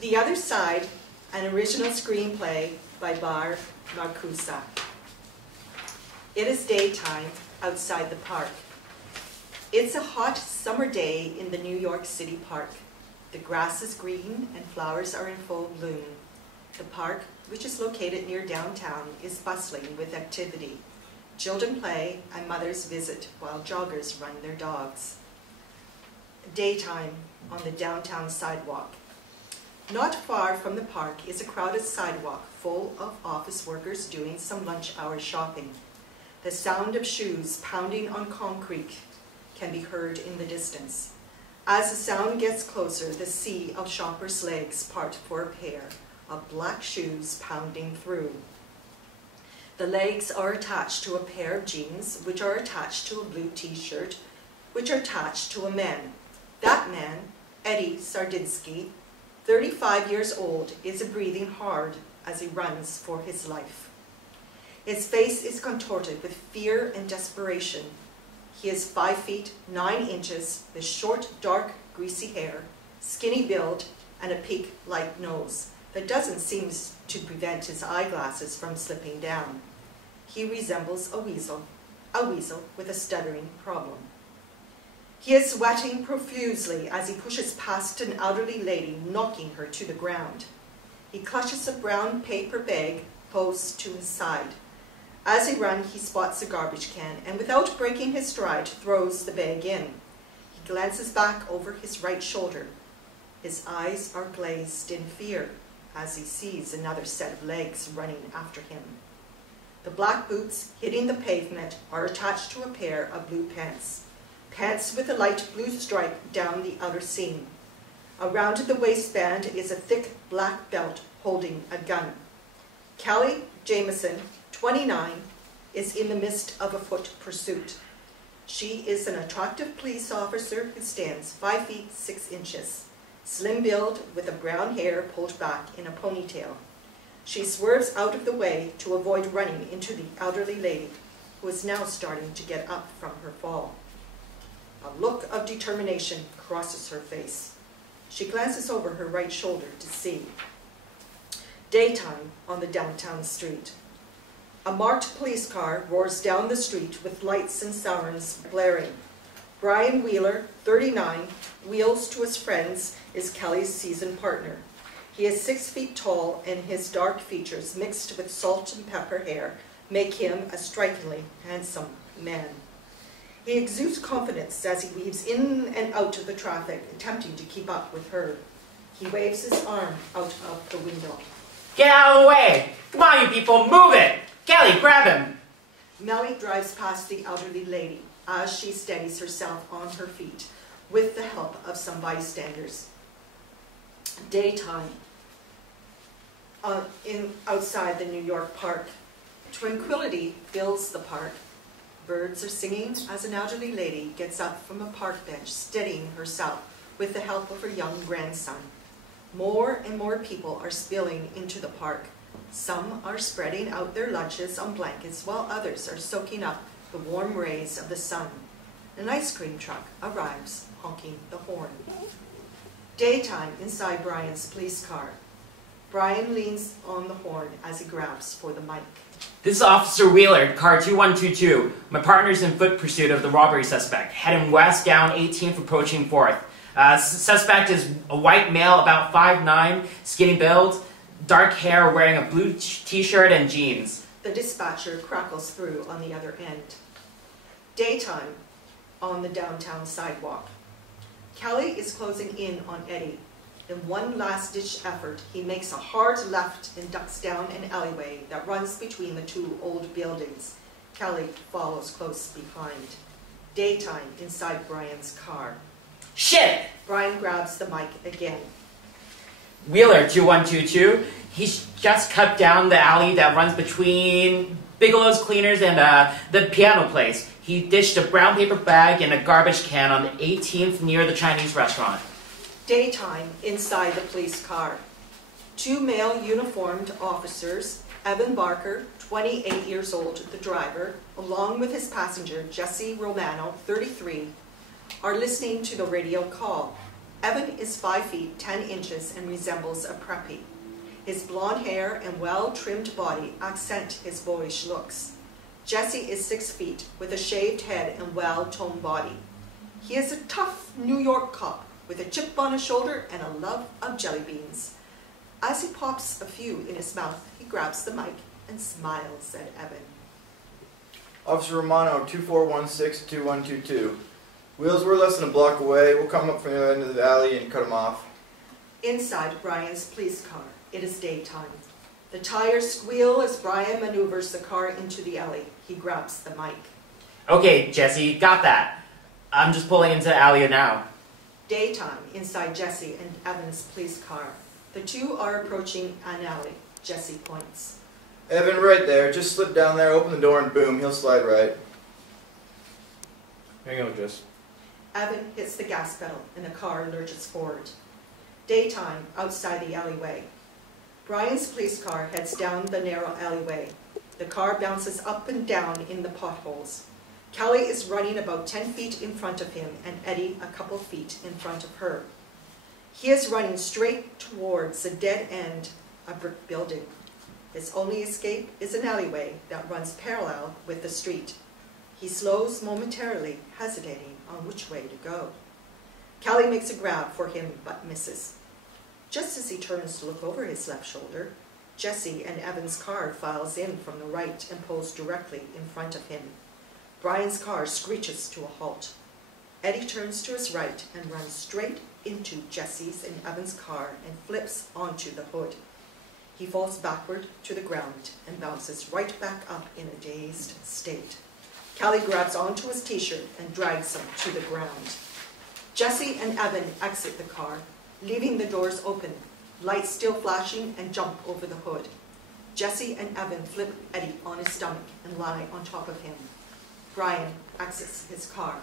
The Other Side, an original screenplay by Barb, Markusa. It is daytime outside the park. It's a hot summer day in the New York City park. The grass is green and flowers are in full bloom. The park, which is located near downtown, is bustling with activity. Children play and mothers visit while joggers run their dogs. Daytime on the downtown sidewalk. Not far from the park is a crowded sidewalk full of office workers doing some lunch hour shopping. The sound of shoes pounding on concrete can be heard in the distance. As the sound gets closer, the sea of shoppers' legs part for a pair of black shoes pounding through. The legs are attached to a pair of jeans, which are attached to a blue t-shirt, which are attached to a man. That man, Eddie Sardinsky, 35 years old, is breathing hard as he runs for his life. His face is contorted with fear and desperation. He is 5 feet 9 inches, with short, dark, greasy hair, skinny build, and a peak-like nose that doesn't seem to prevent his eyeglasses from slipping down. He resembles a weasel with a stuttering problem. He is sweating profusely as he pushes past an elderly lady, knocking her to the ground. He clutches a brown paper bag posed to his side. As he runs, he spots a garbage can and, without breaking his stride, throws the bag in. He glances back over his right shoulder. His eyes are glazed in fear as he sees another set of legs running after him. The black boots hitting the pavement are attached to a pair of blue pants. Pants with a light blue stripe down the outer seam. Around the waistband is a thick black belt holding a gun. Kelly Jameson, 29, is in the midst of a foot pursuit. She is an attractive police officer who stands 5 feet 6 inches, slim build with a brown hair pulled back in a ponytail. She swerves out of the way to avoid running into the elderly lady, who is now starting to get up from her fall. A look of determination crosses her face. She glances over her right shoulder to see. Daytime on the downtown street. A marked police car roars down the street with lights and sirens blaring. Brian Wheeler, 39, wheels to his friends, is Kelly's seasoned partner. He is 6 feet tall, and his dark features mixed with salt and pepper hair make him a strikingly handsome man. He exudes confidence as he weaves in and out of the traffic, attempting to keep up with her. He waves his arm out of the window. Get out of the way! Come on, you people, move it! Kelly, grab him! Melly drives past the elderly lady as she steadies herself on her feet with the help of some bystanders. Daytime outside the New York park. Tranquility fills the park. Birds are singing as an elderly lady gets up from a park bench, steadying herself with the help of her young grandson. More and more people are spilling into the park. Some are spreading out their lunches on blankets, while others are soaking up the warm rays of the sun. An ice cream truck arrives, honking the horn. Daytime inside Brian's police car. Brian leans on the horn as he grabs for the mic. This is Officer Wheeler, car 2122. My partner's in foot pursuit of the robbery suspect, heading west down 18th, approaching 4th. Suspect is a white male, about 5'9", skinny build, dark hair, wearing a blue t-shirt and jeans. The dispatcher crackles through on the other end. Daytime on the downtown sidewalk. Kelly is closing in on Eddie. In one last-ditch effort, he makes a hard left and ducks down an alleyway that runs between the two old buildings. Kelly follows close behind. Daytime inside Brian's car. Shit! Brian grabs the mic again. Wheeler, 2122. He's just cut down the alley that runs between Bigelow's Cleaners and the piano place. He ditched a brown paper bag and a garbage can on the 18th near the Chinese restaurant. Daytime inside the police car. Two male uniformed officers, Evan Barker, 28 years old, the driver, along with his passenger, Jesse Romano, 33, are listening to the radio call. Evan is 5 feet 10 inches and resembles a preppy. His blonde hair and well-trimmed body accent his boyish looks. Jesse is 6 feet with a shaved head and well-toned body. He is a tough New York cop with a chip on his shoulder and a love of jelly beans. As he pops a few in his mouth, he grabs the mic and smiles at Evan. Officer Romano, 2416-2122. Wheels, we're less than a block away. We'll come up from the end of the alley and cut them off. Inside Brian's police car, it is daytime. The tires squeal as Brian maneuvers the car into the alley. He grabs the mic. Okay, Jesse, got that. I'm just pulling into the alley now. Daytime inside Jesse and Evan's police car. The two are approaching an alley. Jesse points. Evan, right there. Just slip down there, open the door, and boom, he'll slide right. Hang on, Jess. Evan hits the gas pedal and the car lurches forward. Daytime outside the alleyway. Brian's police car heads down the narrow alleyway. The car bounces up and down in the potholes. Kelly is running about 10 feet in front of him and Eddie a couple feet in front of her. He is running straight towards a dead end, a brick building. His only escape is an alleyway that runs parallel with the street. He slows momentarily, hesitating on which way to go. Kelly makes a grab for him but misses. Just as he turns to look over his left shoulder, Jesse and Evan's car files in from the right and pulls directly in front of him. Brian's car screeches to a halt. Eddie turns to his right and runs straight into Jesse's and Evan's car and flips onto the hood. He falls backward to the ground and bounces right back up in a dazed state. Kelly grabs onto his t-shirt and drags him to the ground. Jesse and Evan exit the car, leaving the doors open, lights still flashing, and jump over the hood. Jesse and Evan flip Eddie on his stomach and lie on top of him. Brian exits his car.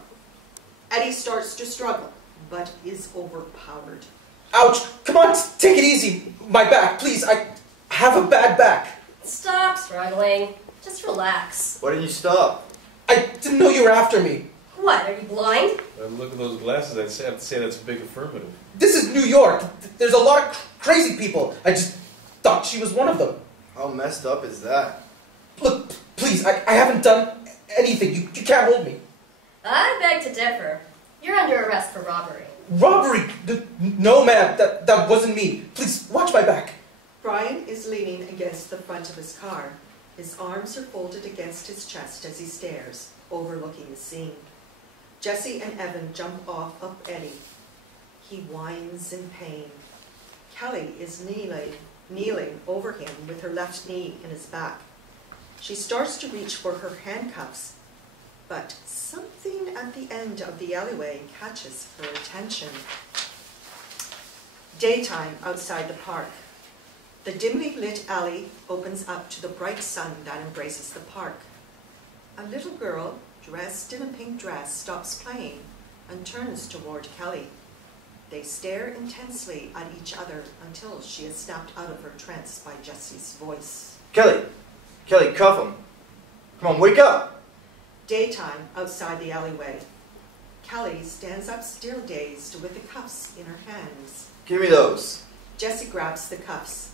Eddie starts to struggle, but is overpowered. Ouch! Come on, take it easy. My back, please. I have a bad back. Stop struggling. Just relax. Why didn't you stop? I didn't know you were after me. What, are you blind? Look at those glasses. I'd have to say that's a big affirmative. This is New York. There's a lot of crazy people. I just thought she was one of them. How messed up is that? Look, please, I haven't done anything. You can't hold me. I beg to differ. You're under arrest for robbery. Robbery? No, ma'am. That wasn't me. Please, watch my back. Brian is leaning against the front of his car. His arms are folded against his chest as he stares, overlooking the scene. Jesse and Evan jump off of Eddie. He whines in pain. Kelly is kneeling over him with her left knee in his back. She starts to reach for her handcuffs, but something at the end of the alleyway catches her attention. Daytime outside the park. The dimly lit alley opens up to the bright sun that embraces the park. A little girl, dressed in a pink dress, stops playing and turns toward Kelly. They stare intensely at each other until she is snapped out of her trance by Jesse's voice. Kelly! Kelly, cuff him. Come on, wake up! Daytime outside the alleyway. Kelly stands up still dazed with the cuffs in her hands. Give me those. Jesse grabs the cuffs.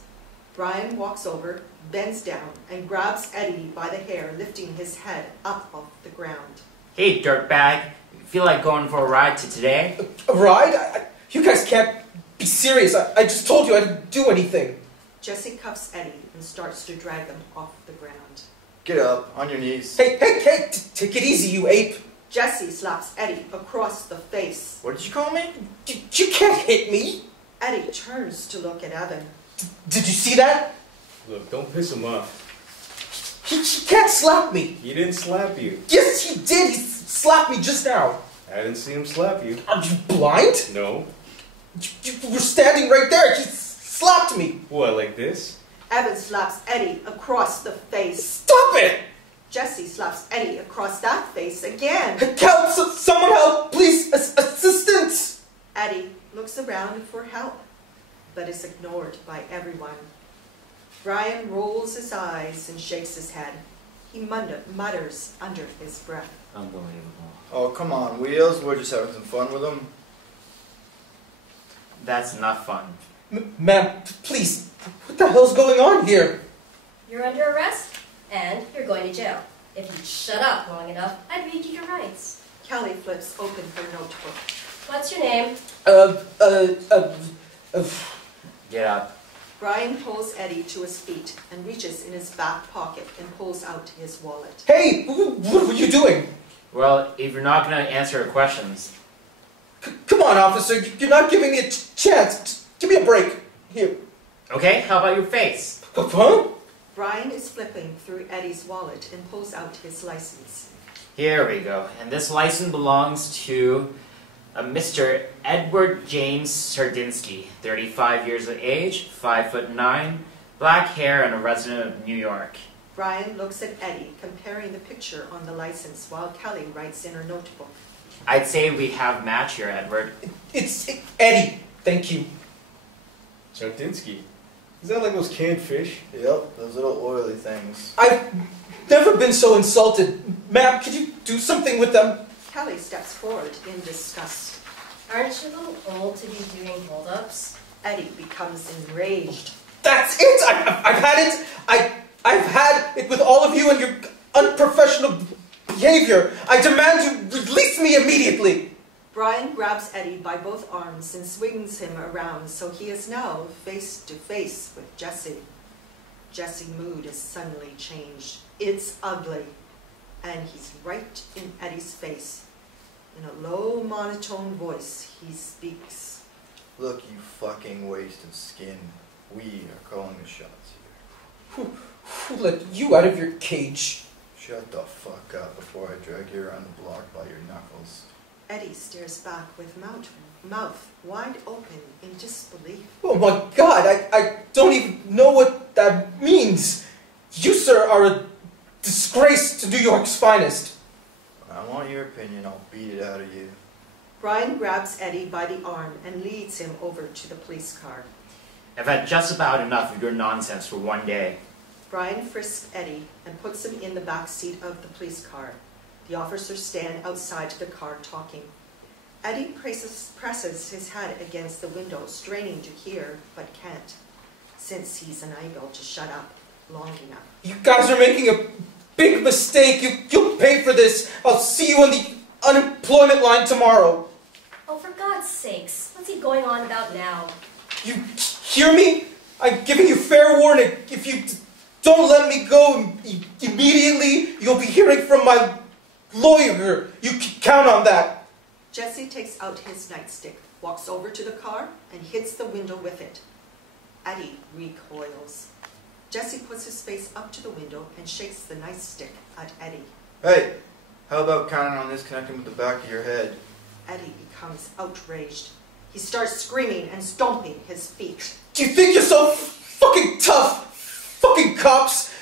Brian walks over, bends down, and grabs Eddie by the hair, lifting his head up off the ground. Hey, dirtbag. Feel like going for a ride to today? A ride? You guys can't be serious. I just told you I didn't do anything. Jesse cuffs Eddie and starts to drag him off the ground. Get up, on your knees. Hey, take it easy, you ape. Jesse slaps Eddie across the face. What did you call me? You can't hit me. Eddie turns to look at Evan. Did you see that? Look, don't piss him off. He can't slap me. He didn't slap you. Yes, he did. He slapped me just now. I didn't see him slap you. Are you blind? No. You were standing right there. He slapped me. What, like this? Evan slaps Eddie across the face. Stop it! Jesse slaps Eddie across that face again. Help! Someone help! Please! Assistance! Eddie looks around for help, but is ignored by everyone. Brian rolls his eyes and shakes his head. He mutters under his breath. Unbelievable. Oh, come on, Wheels. We're just having some fun with him. That's not fun. Ma'am, please, what the hell's going on here? You're under arrest, and you're going to jail. If you'd shut up long enough, I'd read you your rights. Kelly flips open her notebook. What's your name? Get up. Brian pulls Eddie to his feet and reaches in his back pocket and pulls out his wallet. Hey, what were you doing? Well, if you're not going to answer her questions... Come on, officer, you're not giving me a chance. Give me a break. Here. Okay, how about your face? Huh? Brian is flipping through Eddie's wallet and pulls out his license. Here we go. And this license belongs to Mr. Edward James Sardinsky, 35 years of age, 5'9", black hair, and a resident of New York. Brian looks at Eddie, comparing the picture on the license while Kelly writes in her notebook. I'd say we have match here, Edward. It's Eddie. Thank you. Sardinsky. Is that like those canned fish? Yep, those little oily things. I've never been so insulted. Ma'am, could you do something with them? Kelly steps forward in disgust. Aren't you a little old to be doing hold-ups? Eddie becomes enraged. That's it! I've had it! I've had it with all of you and your unprofessional behavior. I demand you release me immediately! Brian grabs Eddie by both arms and swings him around so he is now face to face with Jesse. Jesse's mood is suddenly changed. It's ugly. And he's right in Eddie's face. In a low, monotone voice, he speaks. Look, you fucking waste of skin. We are calling the shots here. Who let you out of your cage? Shut the fuck up before I drag you around the block by your knuckles. Eddie stares back with mouth wide open in disbelief. Oh my god, I don't even know what that means. You, sir, are a disgrace to New York's finest. When I want your opinion, I'll beat it out of you. Brian grabs Eddie by the arm and leads him over to the police car. I've had just about enough of your nonsense for one day. Brian frisks Eddie and puts him in the back seat of the police car. The officers stand outside the car talking. Eddie presses his head against the window, straining to hear, but can't, since he's unable to shut up long enough. You guys are making a big mistake. You'll pay for this. I'll see you on the unemployment line tomorrow. Oh, for God's sakes, what's he going on about now? You hear me? I'm giving you fair warning. If you don't let me go immediately, you'll be hearing from my lawyer. You can count on that. Jesse takes out his nightstick, walks over to the car, and hits the window with it. Eddie recoils. Jesse puts his face up to the window and shakes the nightstick at Eddie. Hey, how about counting on this connecting with the back of your head? Eddie becomes outraged. He starts screaming and stomping his feet. Do you think you're so fucking tough? Fucking cops!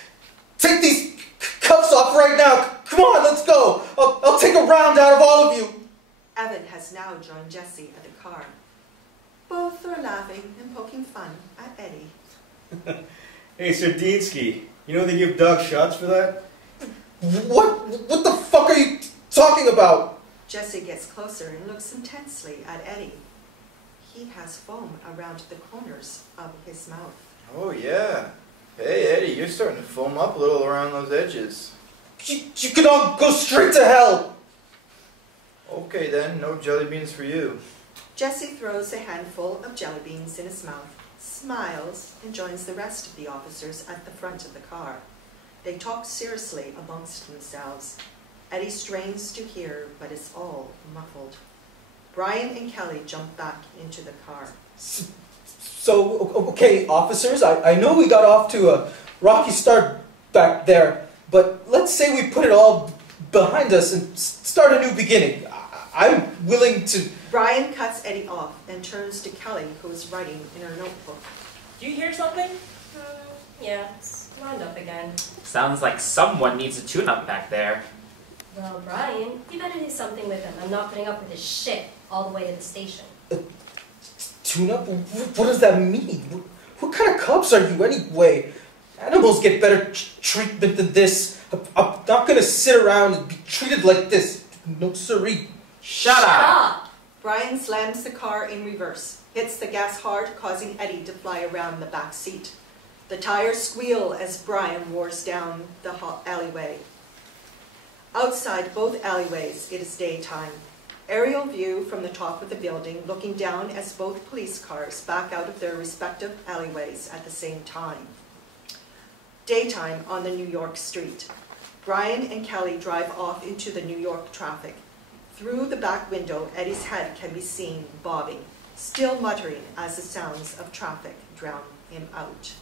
Take these cuffs off right now. Come on, let's go. I'll take a round out of all of you. Evan has now joined Jesse at the car. Both are laughing and poking fun at Eddie. Hey, Sardinsky, you know they give dogs shots for that? What the fuck are you talking about? Jesse gets closer and looks intensely at Eddie. He has foam around the corners of his mouth. Oh yeah. Hey Eddie, you're starting to foam up a little around those edges. You can all go straight to hell. Okay then, no jelly beans for you. Jesse throws a handful of jelly beans in his mouth, smiles, and joins the rest of the officers at the front of the car. They talk seriously amongst themselves. Eddie strains to hear, but it's all muffled. Brian and Kelly jump back into the car. So, okay, officers, I know we got off to a rocky start back there, but let's say we put it all behind us and start a new beginning. I'm willing to... Brian cuts Eddie off and turns to Kelly, who is writing in her notebook. Do you hear something? Yeah, it's wound up again. Sounds like someone needs a tune-up back there. Well, Brian, you better do something with him. I'm not putting up with his shit all the way to the station. Tune-up? What does that mean? What kind of cops are you anyway? Animals get better treatment than this. I'm not gonna sit around and be treated like this. No siree. Shut up! Brian slams the car in reverse, hits the gas hard, causing Eddie to fly around the back seat. The tires squeal as Brian roars down the alleyway. Outside both alleyways, it is daytime. Aerial view from the top of the building, looking down as both police cars back out of their respective alleyways at the same time. Daytime on the New York street. Brian and Kelly drive off into the New York traffic. Through the back window, Eddie's head can be seen bobbing, still muttering as the sounds of traffic drown him out.